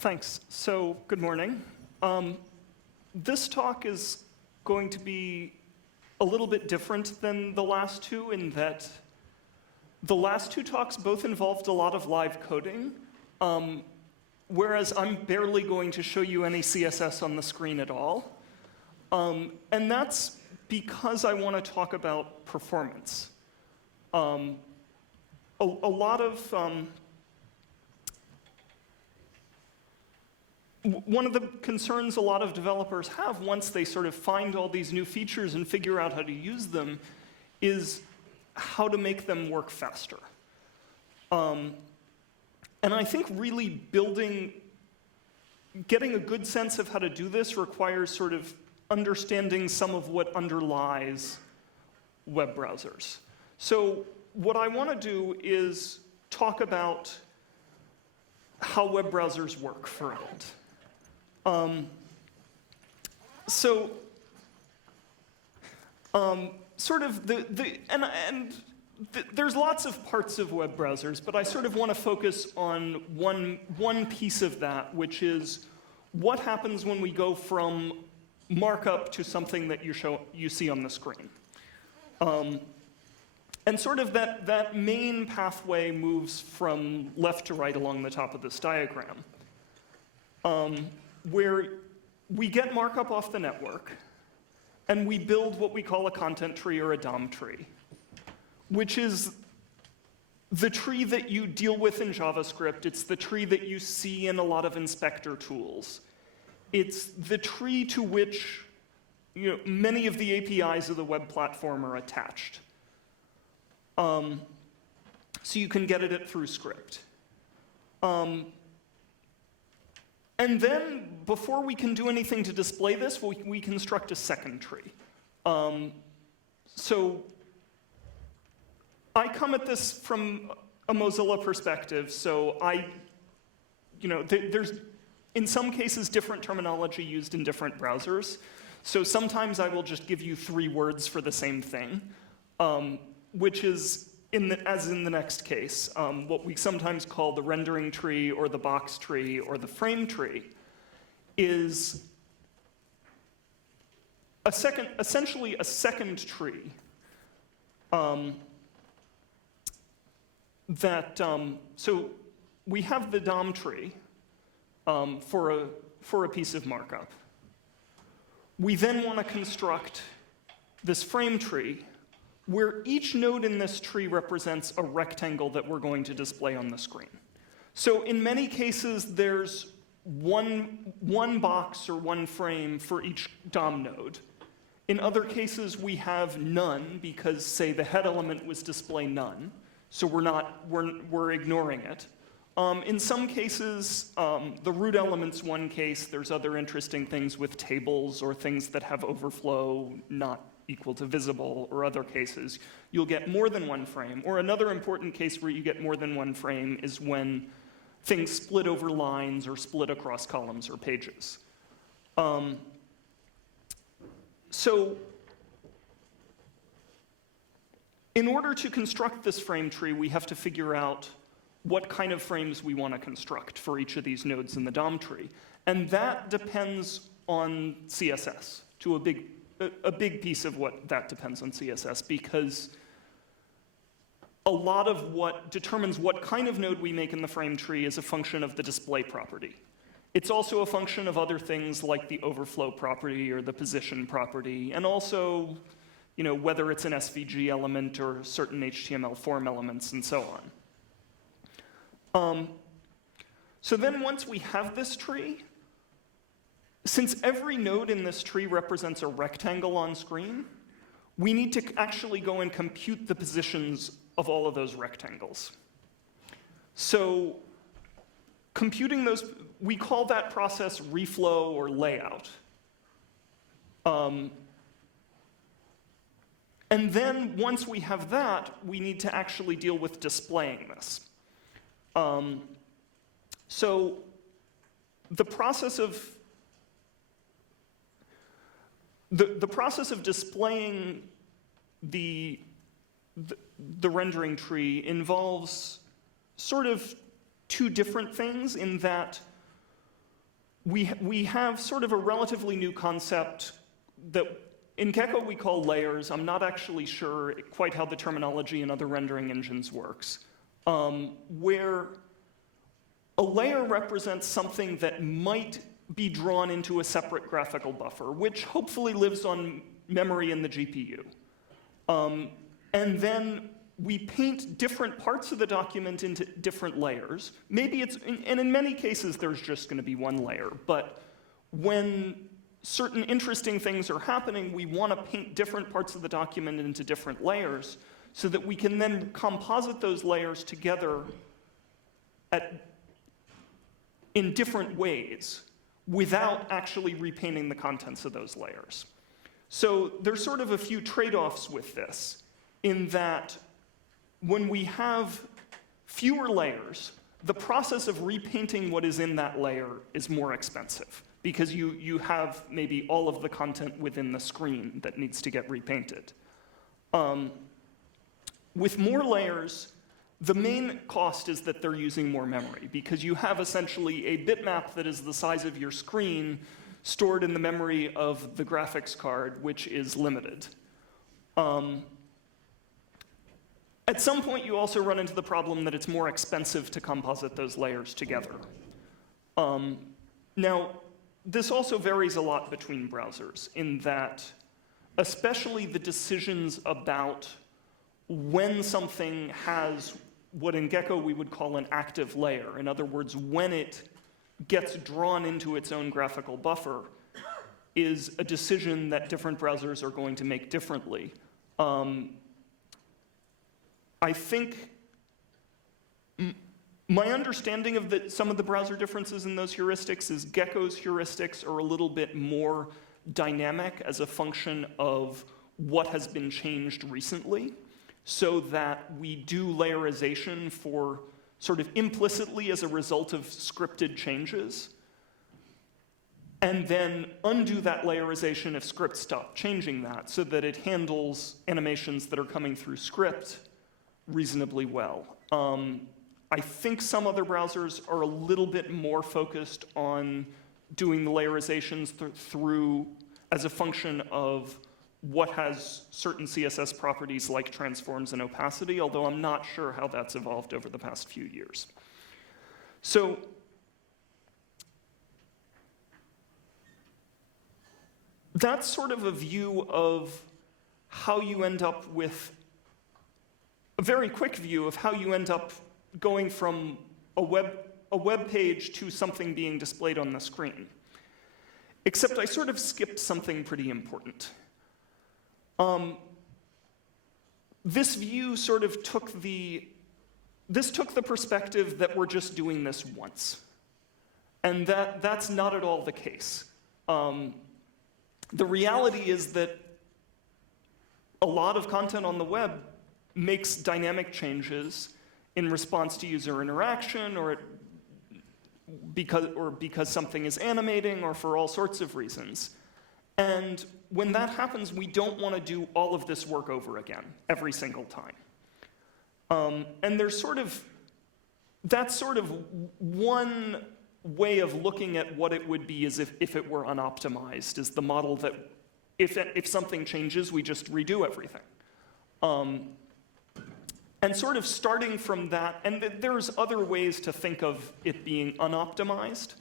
Thanks. So, good morning. This talk is going to be a little bit different than the last two in that the last two talks both involved a lot of live coding, whereas I'm barely going to show you any CSS on the screen at all. And that's because I want to talk about performance. A lot of one of the concerns a lot of developers have once they sort of find all these new features and figure out how to use them is how to make them work faster. And I think really getting a good sense of how to do this requires sort of understanding some of what underlies web browsers. So what I want to do is talk about how web browsers work for a bit. There's lots of parts of web browsers, but I sort of want to focus on one piece of that, which is what happens when we go from markup to something that you see on the screen. And sort of that main pathway moves from left to right along the top of this diagram, where we get markup off the network, and we build what we call a content tree or a DOM tree, which is the tree that you deal with in JavaScript. It's the tree that you see in a lot of inspector tools. It's the tree to which many of the APIs of the web platform are attached. So you can get at it through script. And then, before we can do anything to display this, we construct a second tree. So I come at this from a Mozilla perspective. So there's, in some cases, different terminology used in different browsers. So sometimes I will just give you 3 words for the same thing, which is, as in the next case, what we sometimes call the rendering tree or the box tree or the frame tree is essentially a second tree so we have the DOM tree for a piece of markup. We then want to construct this frame tree where each node in this tree represents a rectangle that we're going to display on the screen. So in many cases, there's one box or one frame for each DOM node. In other cases, we have none because, say, the head element was display none, so we're ignoring it. In some cases, the root element's one case. There's other interesting things with tables or things that have overflow not equal to visible, or other cases, you'll get more than one frame. Or another important case where you get more than one frame is when things split over lines or split across columns or pages. So in order to construct this frame tree, we have to figure out what kind of frames we want to construct for each of these nodes in the DOM tree. And that depends on CSS to a big piece of what that depends on CSS, because a lot of what determines what kind of node we make in the frame tree is a function of the display property. It's also a function of other things like the overflow property or the position property, and also whether it's an SVG element or certain HTML form elements and so on. So then once we have this tree, since every node in this tree represents a rectangle on screen, we need to actually go and compute the positions of all of those rectangles. So computing those, we call that process reflow or layout. And then once we have that, we need to actually deal with displaying this. So the process of displaying the rendering tree involves sort of 2 different things in that we have sort of a relatively new concept that in Gecko we call layers. I'm not actually sure quite how the terminology in other rendering engines works, where a layer represents something that might be drawn into a separate graphical buffer, which hopefully lives on memory in the GPU. And then we paint different parts of the document into different layers. Maybe it's, and in many cases there's just going to be one layer, but when certain interesting things are happening, we want to paint different parts of the document into different layers so that we can then composite those layers together in different ways without actually repainting the contents of those layers. So there's sort of a few trade-offs with this, in that when we have fewer layers, the process of repainting what is in that layer is more expensive, because you have maybe all of the content within the screen that needs to get repainted. With more layers, the main cost is that they're using more memory, because you have essentially a bitmap that is the size of your screen stored in the memory of the graphics card, which is limited. At some point, you also run into the problem that it's more expensive to composite those layers together. Now, this also varies a lot between browsers, in that especially the decisions about when something has what in Gecko we would call an active layer. In other words, when it gets drawn into its own graphical buffer, is a decision that different browsers are going to make differently. I think my understanding of some of the browser differences in those heuristics is Gecko's heuristics are a little bit more dynamic as a function of what has been changed recently, so that we do layerization for sort of implicitly as a result of scripted changes, and then undo that layerization if scripts stop changing that, so that it handles animations that are coming through script reasonably well. I think some other browsers are a little bit more focused on doing the layerizations through as a function of what has certain CSS properties like transforms and opacity, although I'm not sure how that's evolved over the past few years. So that's sort of a view of how you end up with a very quick view of how you end up going from a web page to something being displayed on the screen. Except I sort of skipped something pretty important. This view sort of took the perspective that we're just doing this once. And that's not at all the case. The reality is that a lot of content on the web makes dynamic changes in response to user interaction, or because something is animating, or for all sorts of reasons. And when that happens, we don't want to do all of this work over again every single time. And there's that's sort of one way of looking at what it would be as if it were unoptimized, is the model that if something changes, we just redo everything. And sort of starting from that, and there's other ways to think of it being unoptimized,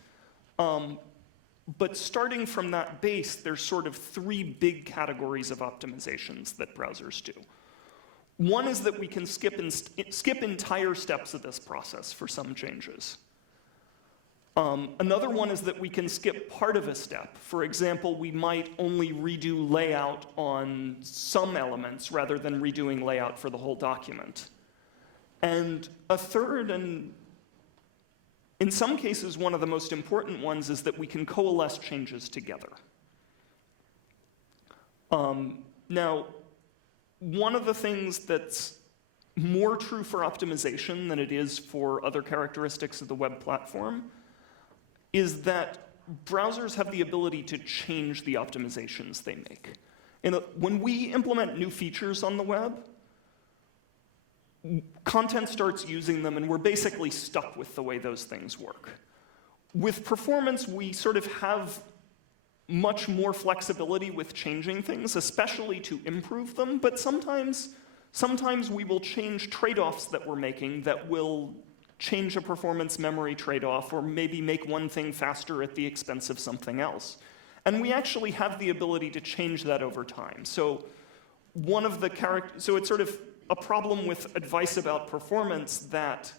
but starting from that base, there's sort of three big categories of optimizations that browsers do. One is that we can skip entire steps of this process for some changes. Another one is that we can skip part of a step. For example, we might only redo layout on some elements rather than redoing layout for the whole document. And a third, and in some cases one of the most important ones, is that we can coalesce changes together. Now, one of the things that's more true for optimization than it is for other characteristics of the web platform is that browsers have the ability to change the optimizations they make. When we implement new features on the web, content starts using them, and we're basically stuck with the way those things work. with performance, we sort of have much more flexibility with changing things, especially to improve them, but sometimes we will change trade-offs that we're making that will change a performance memory trade-off, or maybe make one thing faster at the expense of something else. And we actually have the ability to change that over time. So so it's sort of a problem with advice about performance that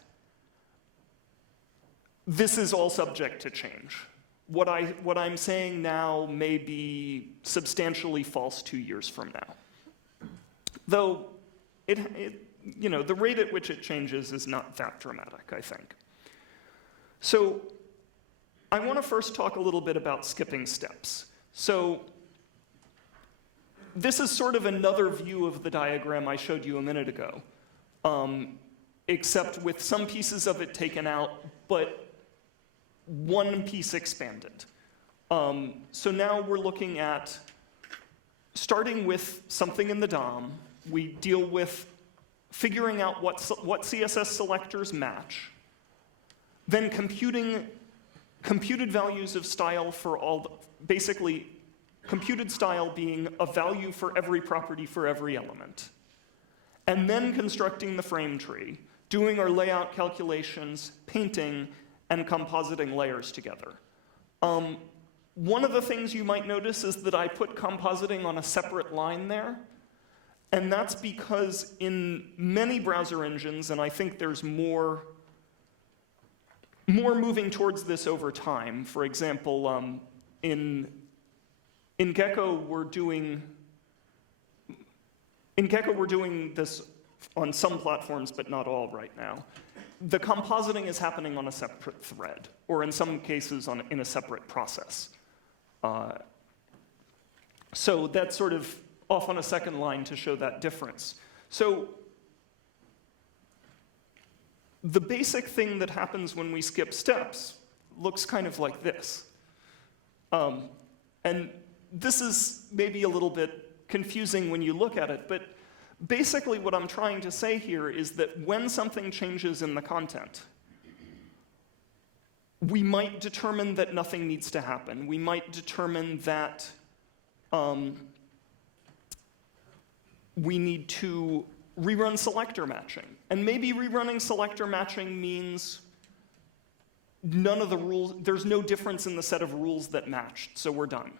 this is all subject to change. What I'm saying now may be substantially false 2 years from now. Though the rate at which it changes is not that dramatic, I think. So I want to first talk a little bit about skipping steps. So this is sort of another view of the diagram I showed you a minute ago, except with some pieces of it taken out, but one piece expanded. So now we're looking at starting with something in the DOM. We deal with figuring out what CSS selectors match, then computed values of style for basically computed style being a value for every property for every element, and then constructing the frame tree, doing our layout calculations, painting, and compositing layers together. One of the things you might notice is that I put compositing on a separate line there. And that's because in many browser engines, and I think there's more moving towards this over time. For example, in Gecko, we're doing this on some platforms, but not all right now. The compositing is happening on a separate thread, or in some cases in a separate process. So that's sort of off on a second line to show that difference. So the basic thing that happens when we skip steps looks kind of like this. And this is maybe a little bit confusing when you look at it, but basically what I'm trying to say here is that when something changes in the content, we might determine that nothing needs to happen. We might determine that we need to rerun selector matching. And maybe rerunning selector matching means none of the rules, there's no difference in the set of rules that matched, so we're done.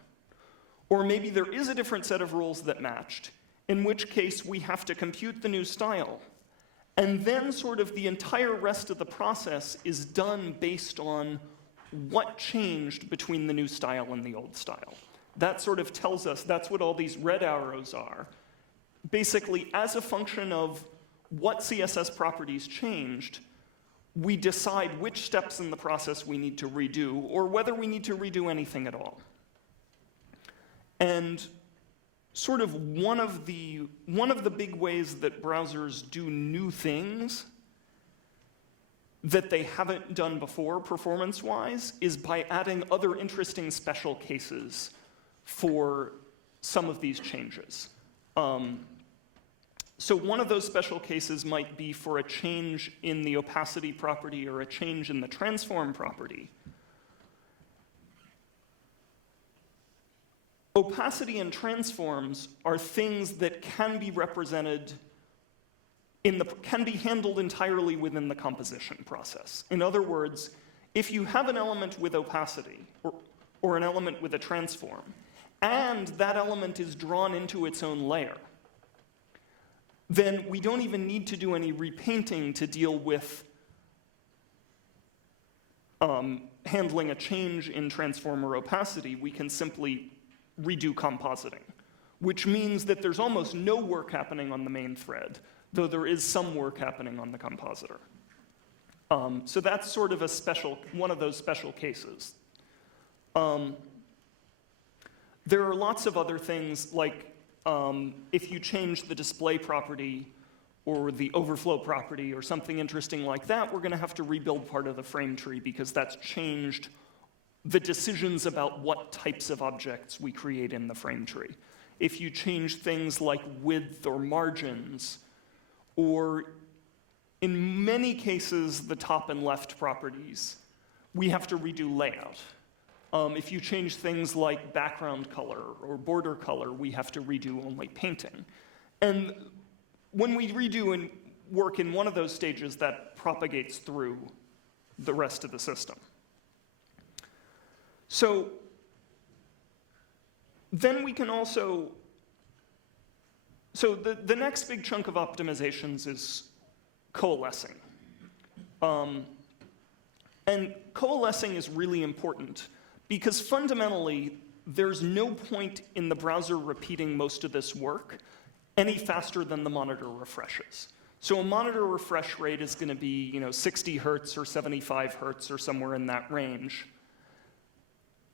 Or maybe there is a different set of rules that matched, in which case we have to compute the new style. And then sort of the entire rest of the process is done based on what changed between the new style and the old style. That sort of tells us, that's what all these red arrows are. Basically, as a function of what CSS properties changed, we decide which steps in the process we need to redo, or whether we need to redo anything at all. And sort of one of the big ways that browsers do new things that they haven't done before performance-wise is by adding other interesting special cases for some of these changes. So one of those special cases might be for a change in the opacity property or a change in the transform property. Opacity and transforms are things that can be represented can be handled entirely within the composition process. In other words, if you have an element with opacity or an element with a transform, and that element is drawn into its own layer, then we don't even need to do any repainting to deal with handling a change in transform or opacity. We can simply redo compositing, which means that there's almost no work happening on the main thread, though there is some work happening on the compositor. So that's sort of one of those special cases. There are lots of other things, like if you change the display property or the overflow property or something interesting like that, we're going to have to rebuild part of the frame tree because that's changed the decisions about what types of objects we create in the frame tree. If you change things like width or margins, or in many cases, the top and left properties, we have to redo layout. If you change things like background color or border color, we have to redo only painting. And when we redo and work in one of those stages, that propagates through the rest of the system. So then we can also, so the next big chunk of optimizations is coalescing. And coalescing is really important because fundamentally, there's no point in the browser repeating most of this work any faster than the monitor refreshes. So a monitor refresh rate is going to be 60 hertz or 75 hertz or somewhere in that range.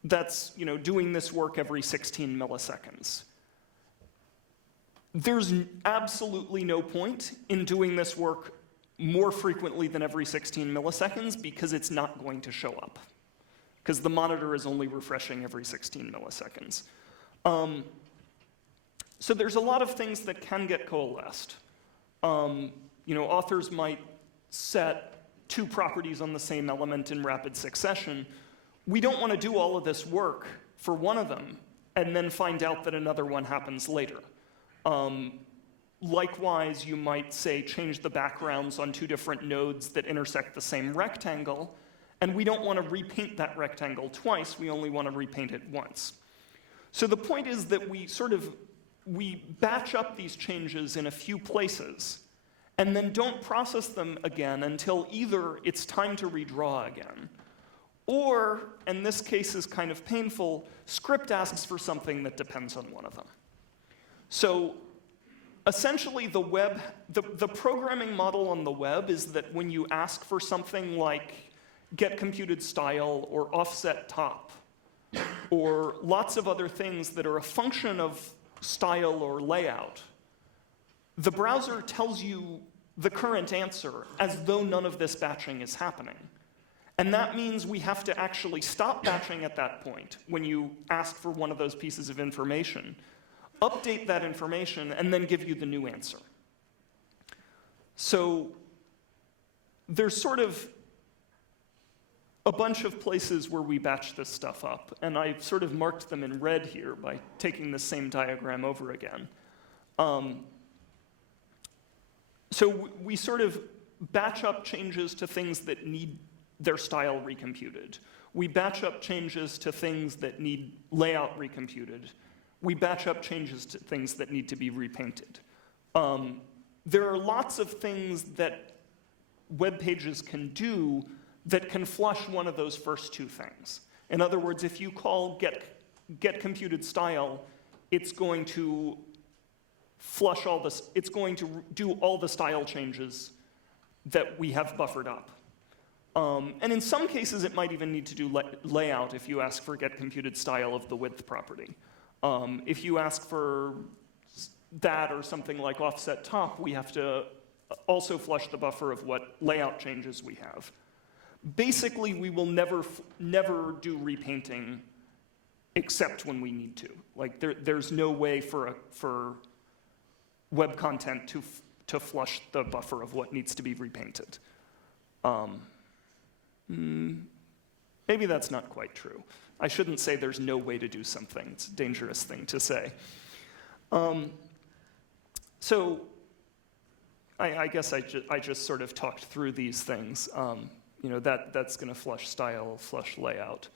That's doing this work every 16 milliseconds. There's absolutely no point in doing this work more frequently than every 16 milliseconds because it's not going to show up, because the monitor is only refreshing every 16 milliseconds. So there's a lot of things that can get coalesced. Authors might set two properties on the same element in rapid succession. We don't want to do all of this work for one of them and then find out that another one happens later. Likewise, you might say change the backgrounds on two different nodes that intersect the same rectangle, and we don't want to repaint that rectangle twice, we only want to repaint it once. So the point is that we batch up these changes in a few places, and then don't process them again until either it's time to redraw again, or, and this case is kind of painful, script asks for something that depends on one of them. So essentially, the programming model on the web is that when you ask for something like get computed style or offset top, or lots of other things that are a function of style or layout, the browser tells you the current answer as though none of this batching is happening. And that means we have to actually stop batching at that point when you ask for one of those pieces of information, update that information, and then give you the new answer. So there's sort of a bunch of places where we batch this stuff up, and I've sort of marked them in red here by taking the same diagram over again. So we sort of batch up changes to things that need their style recomputed. We batch up changes to things that need layout recomputed. We batch up changes to things that need to be repainted. There are lots of things that web pages can do that can flush one of those first two things. In other words, if you call get computed style, it's going to flush all this, it's going to do all the style changes that we have buffered up. And in some cases, it might even need to do layout if you ask for get computed style of the width property. If you ask for that or something like offset top, we have to also flush the buffer of what layout changes we have. Basically, we will never do repainting except when we need to. Like there's no way for web content to flush the buffer of what needs to be repainted. Maybe that's not quite true. I shouldn't say there's no way to do something. It's a dangerous thing to say. So I guess I just sort of talked through these things. That's going to flush style, flush layout.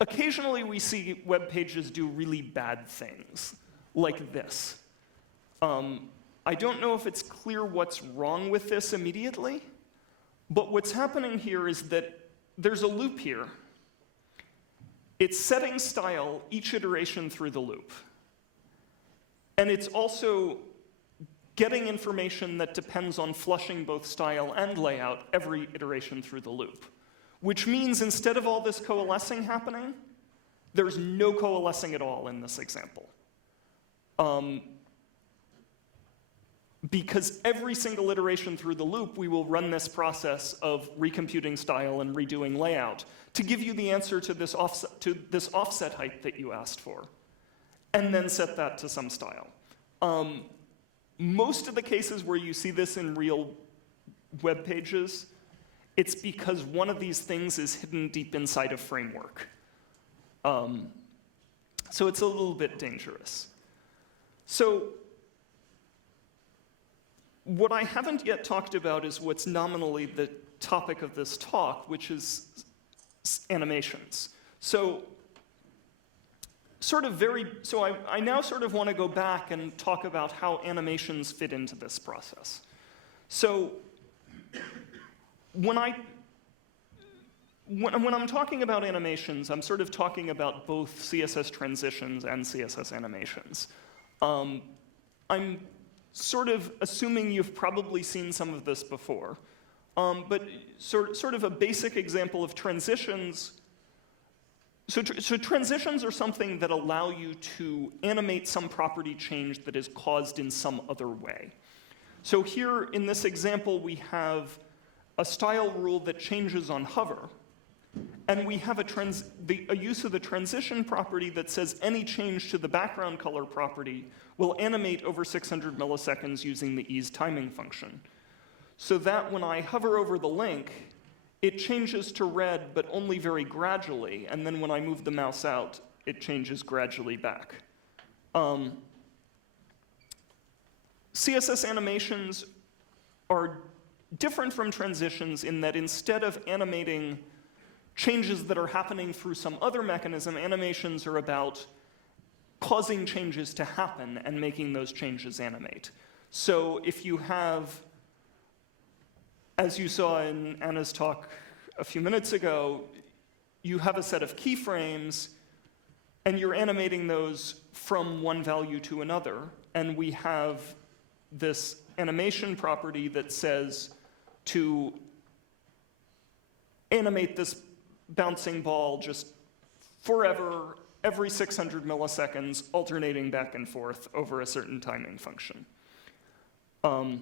Occasionally, we see web pages do really bad things, like this. I don't know if it's clear what's wrong with this immediately, but what's happening here is that there's a loop here. It's setting style each iteration through the loop. And it's also getting information that depends on flushing both style and layout every iteration through the loop. Which means instead of all this coalescing happening, there's no coalescing at all in this example. Because every single iteration through the loop, we will run this process of recomputing style and redoing layout to give you the answer to this offset height that you asked for, and then set that to some style. Most of the cases where you see this in real web pages, it's because one of these things is hidden deep inside a framework. So it's a little bit dangerous. So what I haven't yet talked about is what's nominally the topic of this talk, which is animations. So I now sort of want to go back and talk about how animations fit into this process. So when I'm talking about animations, I'm sort of talking about both CSS transitions and CSS animations. I'm sort of assuming you've probably seen some of this before, but sort of a basic example of transitions. So transitions are something that allow you to animate some property change that is caused in some other way. So here in this example, we have a style rule that changes on hover, and we have a use of the transition property that says any change to the background color property will animate over 600 milliseconds using the ease timing function. So that when I hover over the link, it changes to red, but only very gradually, and then when I move the mouse out, it changes gradually back. CSS animations are different from transitions in that instead of animating changes that are happening through some other mechanism, animations are about causing changes to happen and making those changes animate. So if you have, as you saw in Anna's talk a few minutes ago, you have a set of keyframes, and you're animating those from one value to another. And we have this animation property that says to animate this bouncing ball just forever, every 600 milliseconds, alternating back and forth over a certain timing function. And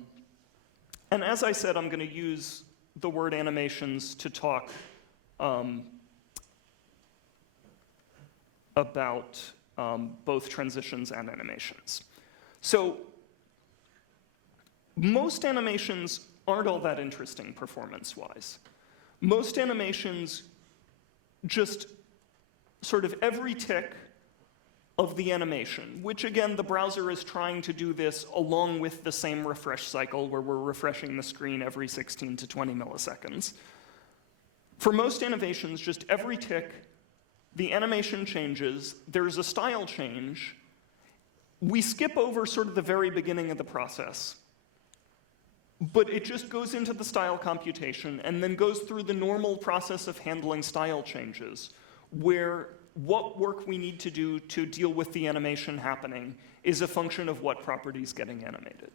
as I said, I'm going to use the word animations to talk about both transitions and animations. So most animations aren't all that interesting performance-wise. Most animations just sort of every tick of the animation, which again, the browser is trying to do this along with the same refresh cycle where we're refreshing the screen every 16 to 20 milliseconds. For most animations, just every tick, the animation changes, there's a style change. We skip over sort of the very beginning of the process, but it just goes into the style computation and then goes through the normal process of handling style changes, where what work we need to do to deal with the animation happening is a function of what property is getting animated.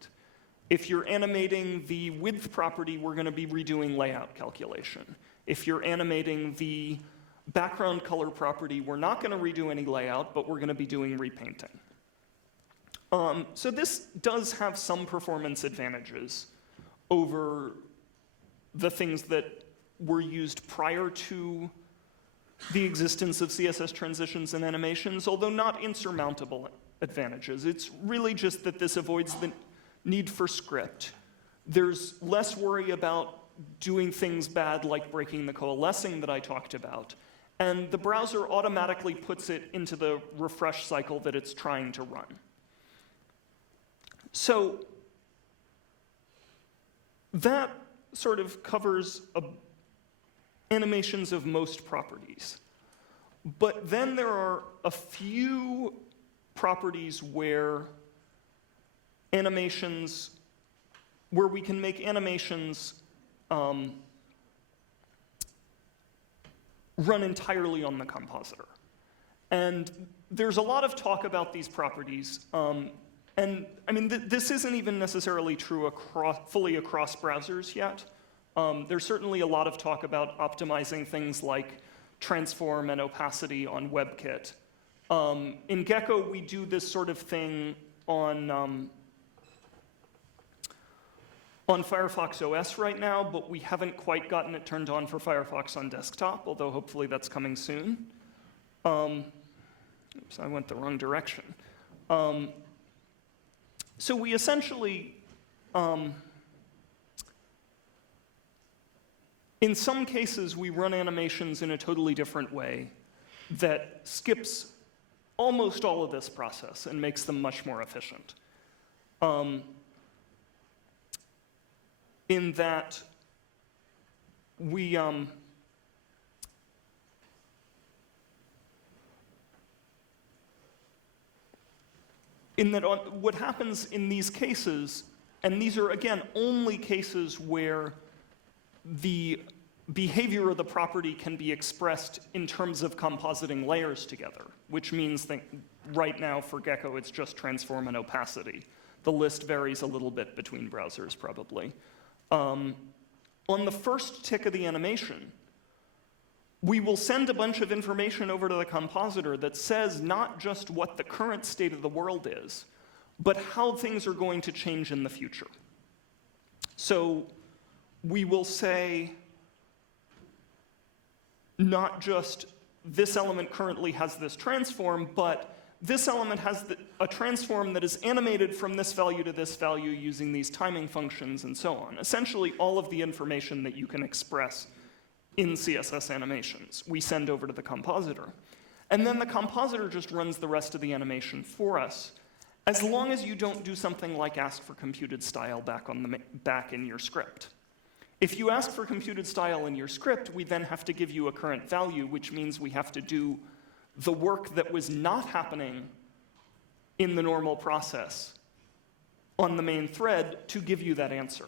If you're animating the width property, we're going to be redoing layout calculation. If you're animating the background color property, we're not going to redo any layout, but we're going to be doing repainting. So this does have some performance advantages over the things that were used prior to the existence of CSS transitions and animations, although not insurmountable advantages. It's really just that this avoids the need for script. There's less worry about doing things bad like breaking the coalescing that I talked about, and the browser automatically puts it into the refresh cycle that it's trying to run. So that sort of covers animations of most properties. But then there are a few properties where we can make animations run entirely on the compositor. And there's a lot of talk about these properties. And I mean, this isn't even necessarily true fully across browsers yet. There's certainly a lot of talk about optimizing things like transform and opacity on WebKit. In Gecko, we do this sort of thing on Firefox OS right now, but we haven't quite gotten it turned on for Firefox on desktop, although hopefully that's coming soon. Oops, I went the wrong direction. So we essentially, In some cases, we run animations in a totally different way that skips almost all of this process and makes them much more efficient. In that we what happens in these cases, and these are, again, only cases where the behavior of the property can be expressed in terms of compositing layers together, which means that right now for Gecko it's just transform and opacity. The list varies a little bit between browsers, probably. On the first tick of the animation, we will send a bunch of information over to the compositor that says not just what the current state of the world is, but how things are going to change in the future. So we will say not just this element currently has this transform, but this element has a transform that is animated from this value to this value using these timing functions and so on. Essentially, all of the information that you can express in CSS animations, we send over to the compositor. And then the compositor just runs the rest of the animation for us, as long as you don't do something like ask for computed style back in your script. If you ask for computed style in your script, we then have to give you a current value, which means we have to do the work that was not happening in the normal process on the main thread to give you that answer.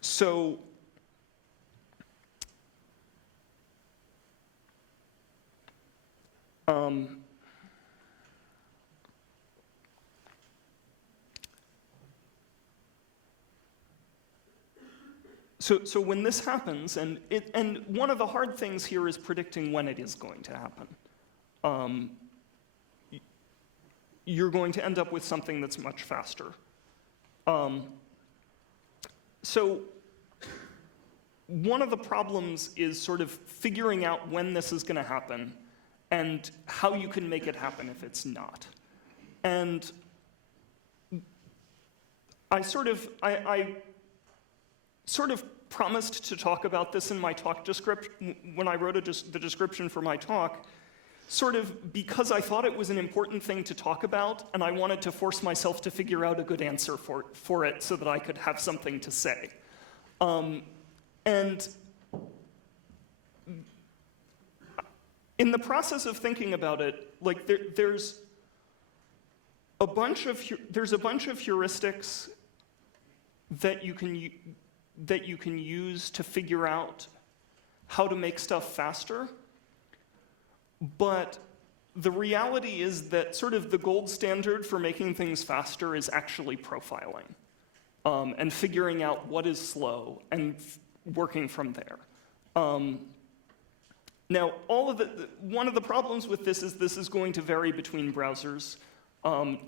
So when this happens, and one of the hard things here is predicting when it is going to happen. You're going to end up with something that's much faster. So one of the problems is sort of figuring out when this is going to happen and how you can make it happen if it's not. And I sort of promised to talk about this in my talk description when I wrote the description for my talk, sort of because I thought it was an important thing to talk about, and I wanted to force myself to figure out a good answer for it so that I could have something to say. And in the process of thinking about it, like there's a bunch of heuristics that you can use to figure out how to make stuff faster. But the reality is that sort of the gold standard for making things faster is actually profiling and figuring out what is slow and working from there. Now, one of the problems with this is going to vary between browsers.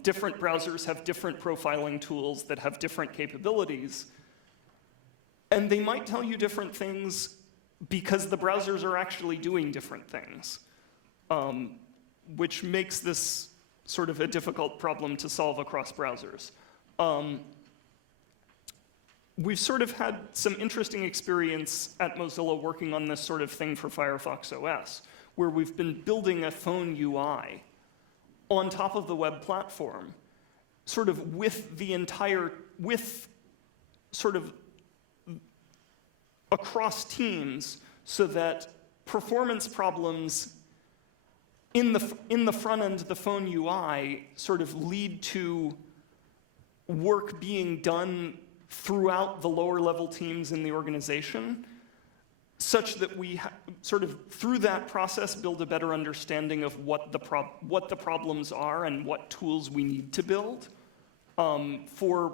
Different browsers have different profiling tools that have different capabilities. And they might tell you different things because the browsers are actually doing different things, which makes this sort of a difficult problem to solve across browsers. We've sort of had some interesting experience at Mozilla working on this sort of thing for Firefox OS, where we've been building a phone UI on top of the web platform, sort of sort of across teams, so that performance problems in the front end of the phone UI sort of lead to work being done throughout the lower level teams in the organization, such that we sort of through that process build a better understanding of what the problems are and what tools we need to build for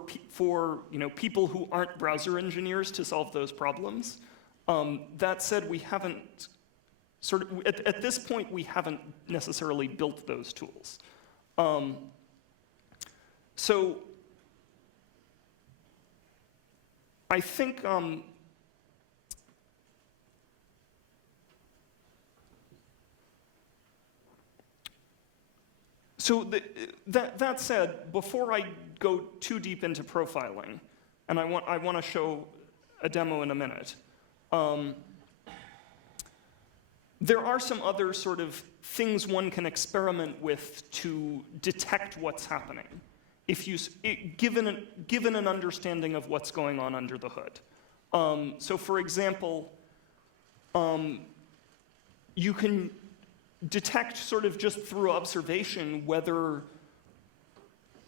people who aren't browser engineers to solve those problems. That said, we haven't at this point we haven't necessarily built those tools. So I think that said, before I go too deep into profiling, And I want to show a demo in a minute. There are some other sort of things one can experiment with to detect what's happening, given an understanding of what's going on under the hood. So for example, you can detect sort of just through observation whether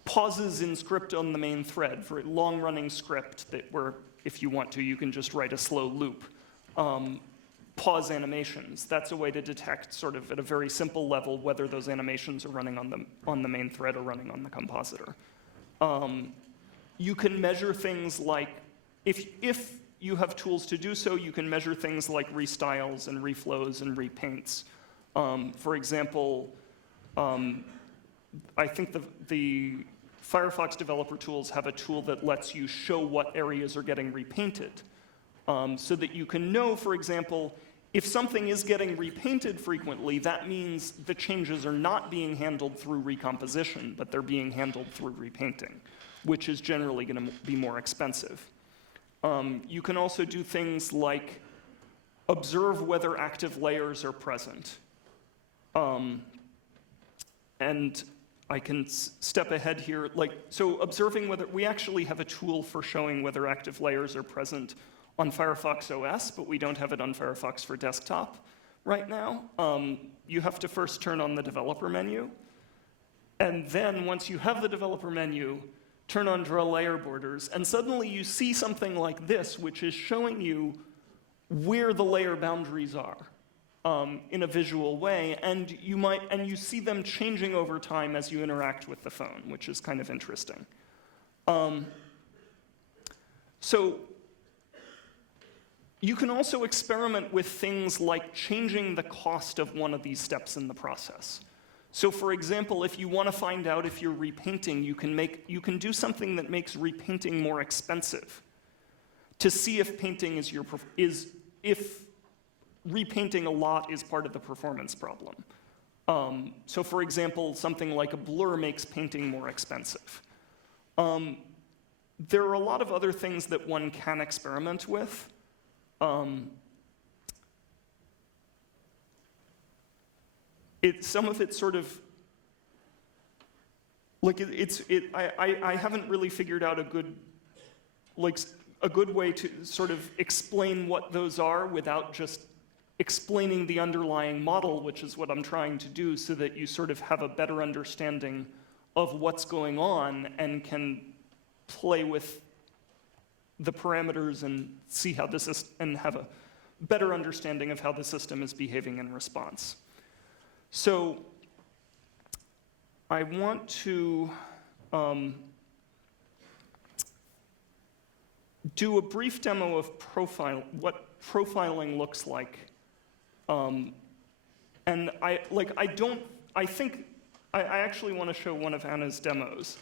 pauses in script on the main thread, for a long-running script where if you want to, you can just write a slow loop. Pause animations. That's a way to detect sort of at a very simple level whether those animations are running on the main thread or running on the compositor. You can measure things like, if you have tools to do so, you can measure things like restyles and reflows and repaints. For example, I think the Firefox developer tools have a tool that lets you show what areas are getting repainted. So that you can know, for example, if something is getting repainted frequently, that means the changes are not being handled through recomposition, but they're being handled through repainting, which is generally going to be more expensive. You can also do things like observe whether active layers are present. And I can step ahead here. So observing whether, we actually have a tool for showing whether active layers are present on Firefox OS, but we don't have it on Firefox for desktop right now. You have to first turn on the developer menu. And then once you have the developer menu, turn on draw layer borders, and suddenly you see something like this, which is showing you where the layer boundaries are in a visual way, and you see them changing over time as you interact with the phone, which is kind of interesting. So you can also experiment with things like changing the cost of one of these steps in the process. So for example, if you want to find out if you're repainting, you can do something that makes repainting more expensive to see if painting if repainting a lot is part of the performance problem. So for example, something like a blur makes painting more expensive. There are a lot of other things that one can experiment with. Some of it's sort of like I haven't really figured out a good way to sort of explain what those are without just explaining the underlying model, which is what I'm trying to do, so that you sort of have a better understanding of what's going on and can play with the parameters and see how this is, and have a better understanding of how the system is behaving in response. So I want to do a brief demo of what profiling looks like. And I actually want to show one of Anna's demos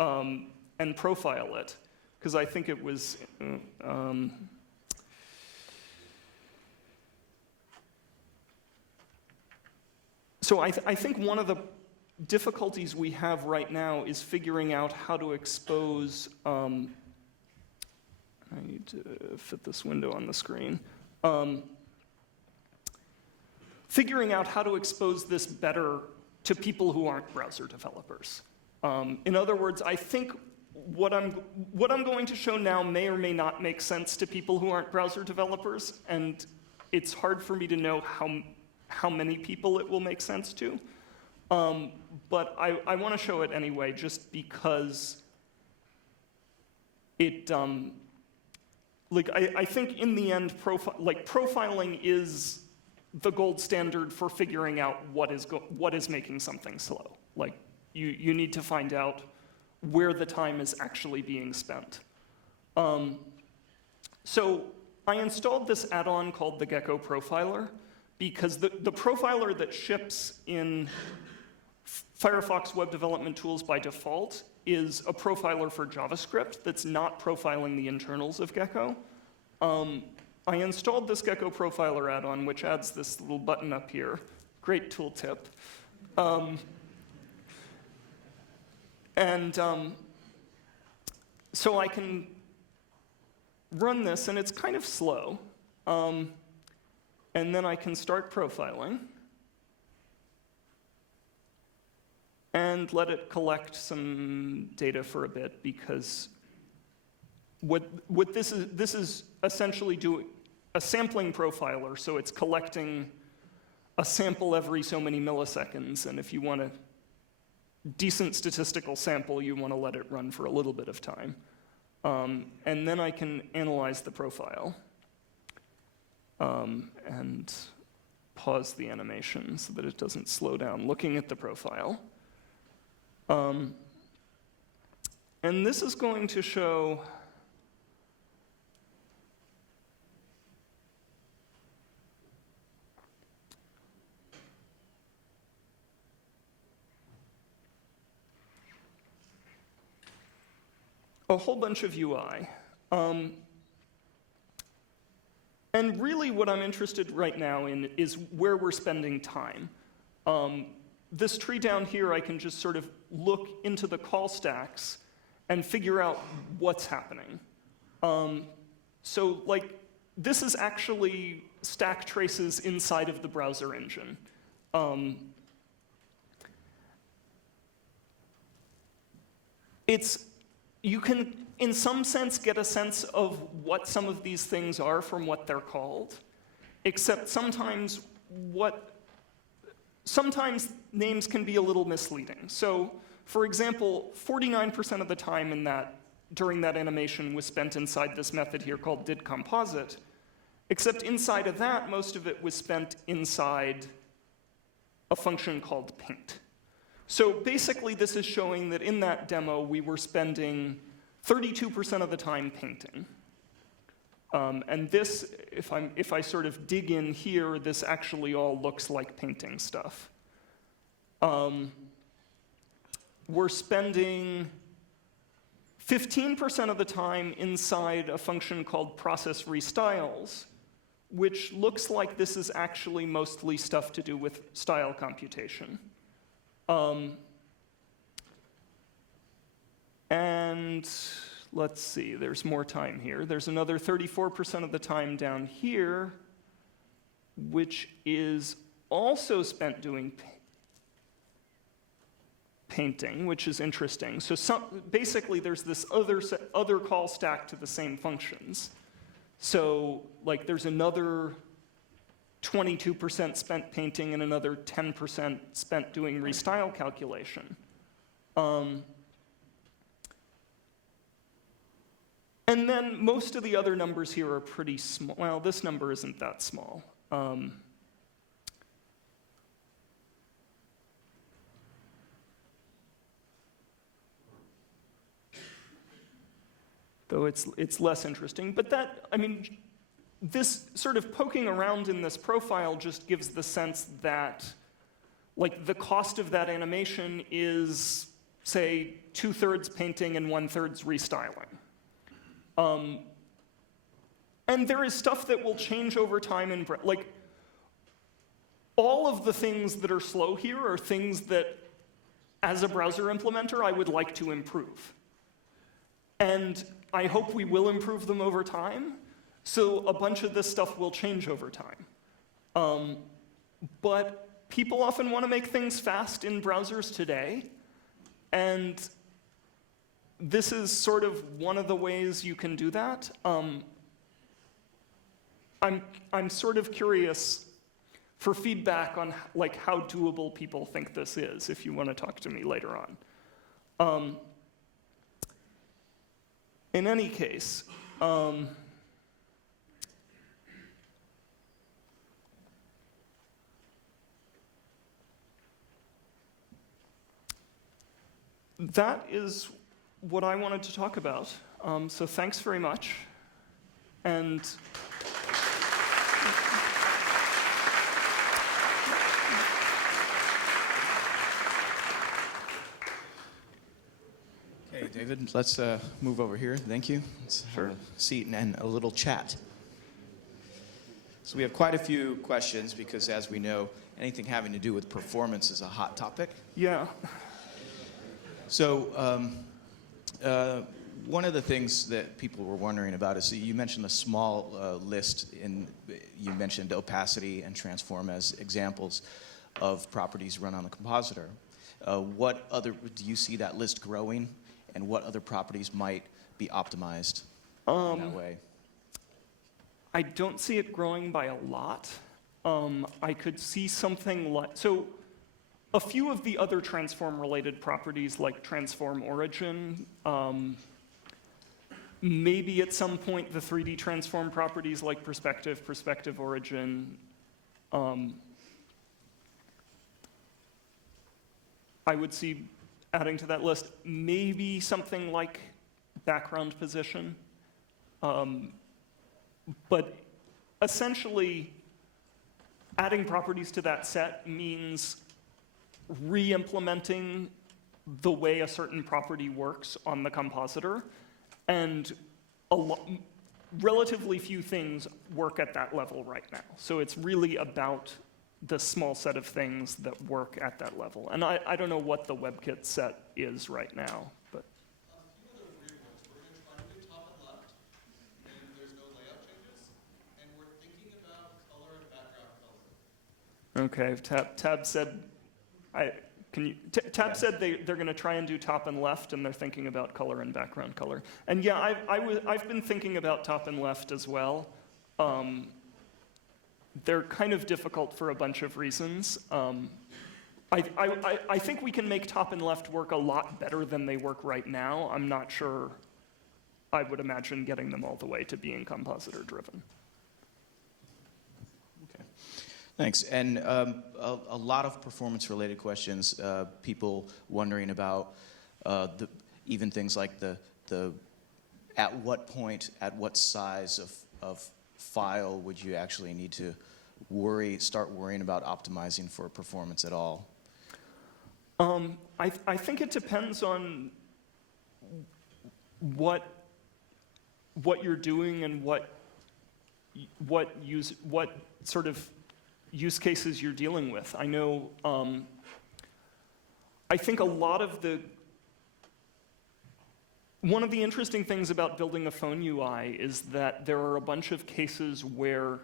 and profile it, because I think it was, so I think one of the difficulties we have right now is figuring out how to expose, I need to fit this window on the screen. Figuring out how to expose this better to people who aren't browser developers. In other words, I think what I'm going to show now may or may not make sense to people who aren't browser developers, and it's hard for me to know how many people it will make sense to. But I want to show it anyway, just because it, I think in the end, profiling is the gold standard for figuring out what is making something slow. Like, you need to find out where the time is actually being spent. So I installed this add-on called the Gecko Profiler, because the profiler that ships in Firefox Web Development Tools by default is a profiler for JavaScript that's not profiling the internals of Gecko. I installed this Gecko Profiler add-on, which adds this little button up here. Great tooltip. So I can run this, and it's kind of slow. And then I can start profiling and let it collect some data for a bit, because what this is essentially doing a sampling profiler, so it's collecting a sample every so many milliseconds, and if you want a decent statistical sample, you want to let it run for a little bit of time. And then I can analyze the profile and pause the animation so that it doesn't slow down looking at the profile. And this is going to show a whole bunch of UI. And really what I'm interested right now in is where we're spending time. This tree down here, I can just sort of look into the call stacks and figure out what's happening. So like, this is actually stack traces inside of the browser engine. You can, in some sense, get a sense of what some of these things are from what they're called, except sometimes names can be a little misleading. So, for example, 49% of the time during that animation was spent inside this method here called didComposite, except inside of that, most of it was spent inside a function called paint. So basically, this is showing that in that demo, we were spending 32% of the time painting. And this, if I sort of dig in here, this actually all looks like painting stuff. We're spending 15% of the time inside a function called process restyles, which looks like this is actually mostly stuff to do with style computation. And let's see, there's more time here. There's another 34% of the time down here, which is also spent doing painting, which is interesting. So basically, there's this other call stack to the same functions. So like, there's another 22% spent painting and another 10% spent doing restyle calculation. And then most of the other numbers here are pretty small. Well, this number isn't that small. Though it's less interesting. But this sort of poking around in this profile just gives the sense that, like, the cost of that animation is, say, 2/3 painting and 1/3 restyling. And there is stuff that will change over time. Like, all of the things that are slow here are things that, as a browser implementer, I would like to improve. And I hope we will improve them over time. So a bunch of this stuff will change over time. But people often want to make things fast in browsers today. And this is sort of one of the ways you can do that. I'm sort of curious for feedback on like how doable people think this is, if you want to talk to me later on. In any case, that is what I wanted to talk about. So thanks very much. And okay, David, let's move over here. Thank you. Let's have a seat and a little chat. So we have quite a few questions because, as we know, anything having to do with performance is a hot topic. yeah. So one of the things that people were wondering about is you mentioned a small list, you mentioned opacity and transform as examples of properties run on the compositor. What other, do you see that list growing, and what other properties might be optimized in that way? I don't see it growing by a lot. I could see something like, so a few of the other transform-related properties like transform origin, maybe at some point the 3D transform properties like perspective, perspective origin, I would see adding to that list. Maybe something like background position. But essentially, adding properties to that set means re-implementing the way a certain property works on the compositor, and relatively few things work at that level right now. So it's really about the small set of things that work at that level. And I don't know what the WebKit set is right now, but. A few of the weird ones. We're going to try to do top and left, and there's no layout changes. And we're thinking about color and background color. Okay, Tab said, Tab said they're going to try and do top and left, and they're thinking about color and background color. And yeah, I've been thinking about top and left as well. They're kind of difficult for a bunch of reasons. I think we can make top and left work a lot better than they work right now. I'm not sure I would imagine getting them all the way to being compositor driven. Okay, thanks. And a lot of performance-related questions. People wondering about even things like at what point, at what size of file would you actually need to start worrying about optimizing for performance at all? I think it depends on what you're doing and what sort of use cases you're dealing with. I know, I think a lot of one of the interesting things about building a phone UI is that there are a bunch of cases where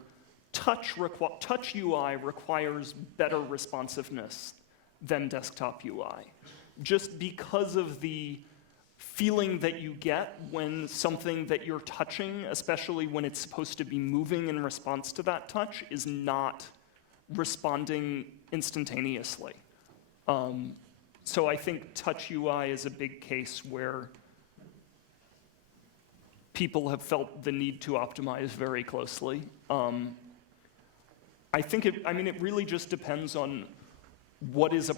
touch UI requires better responsiveness than desktop UI, just because of the feeling that you get when something that you're touching, especially when it's supposed to be moving in response to that touch, is not responding instantaneously. So I think touch UI is a big case where people have felt the need to optimize very closely. I think it really just depends on what is a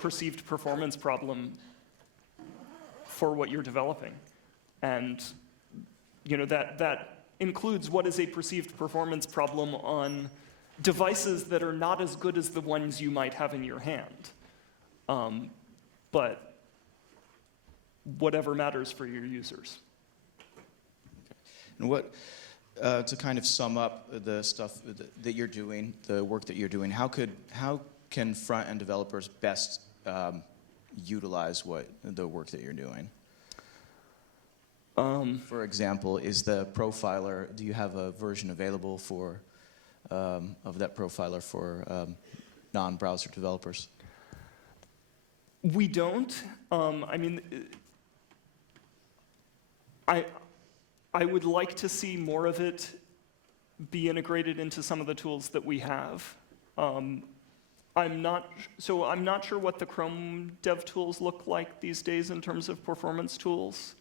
perceived performance problem for what you're developing. And that includes what is a perceived performance problem on devices that are not as good as the ones you might have in your hand. But whatever matters for your users. And what, to kind of sum up the stuff that you're doing, the work that you're doing, how can front-end developers best utilize the work that you're doing? For example, is the profiler, do you have a version available for of that profiler for non-browser developers? We don't. I would like to see more of it be integrated into some of the tools that we have. I'm not sure what the Chrome dev tools look like these days in terms of performance tools.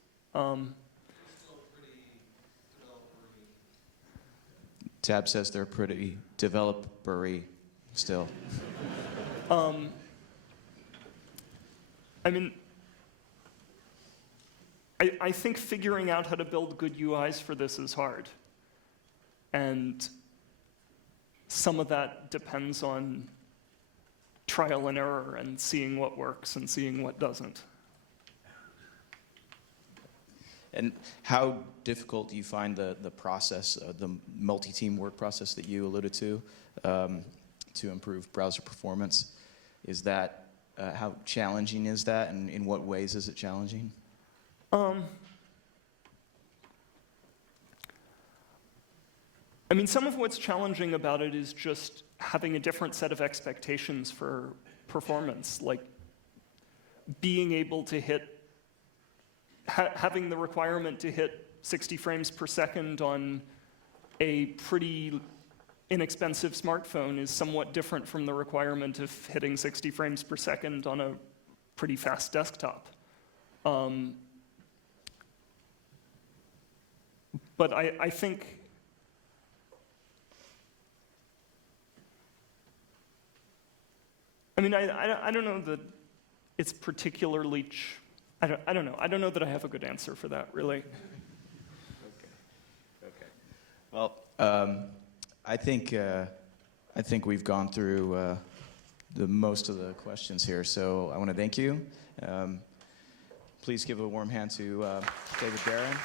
Tab says they're pretty developer-y still. I think figuring out how to build good UIs for this is hard. And some of that depends on trial and error and seeing what works and seeing what doesn't. And how difficult do you find the process, the multi-team work process that you alluded to improve browser performance? Is that, how challenging is that, and in what ways is it challenging? I mean, some of what's challenging about it is just having a different set of expectations for performance, like being able to hit, having the requirement to hit 60 frames per second on a pretty inexpensive smartphone is somewhat different from the requirement of hitting 60 frames per second on a pretty fast desktop. But I think, I mean, I don't know that it's particularly, I don't know. I don't know that I have a good answer for that, really. Okay. Well, I think we've gone through the most of the questions here, so I want to thank you. Please give a warm hand to David Barron.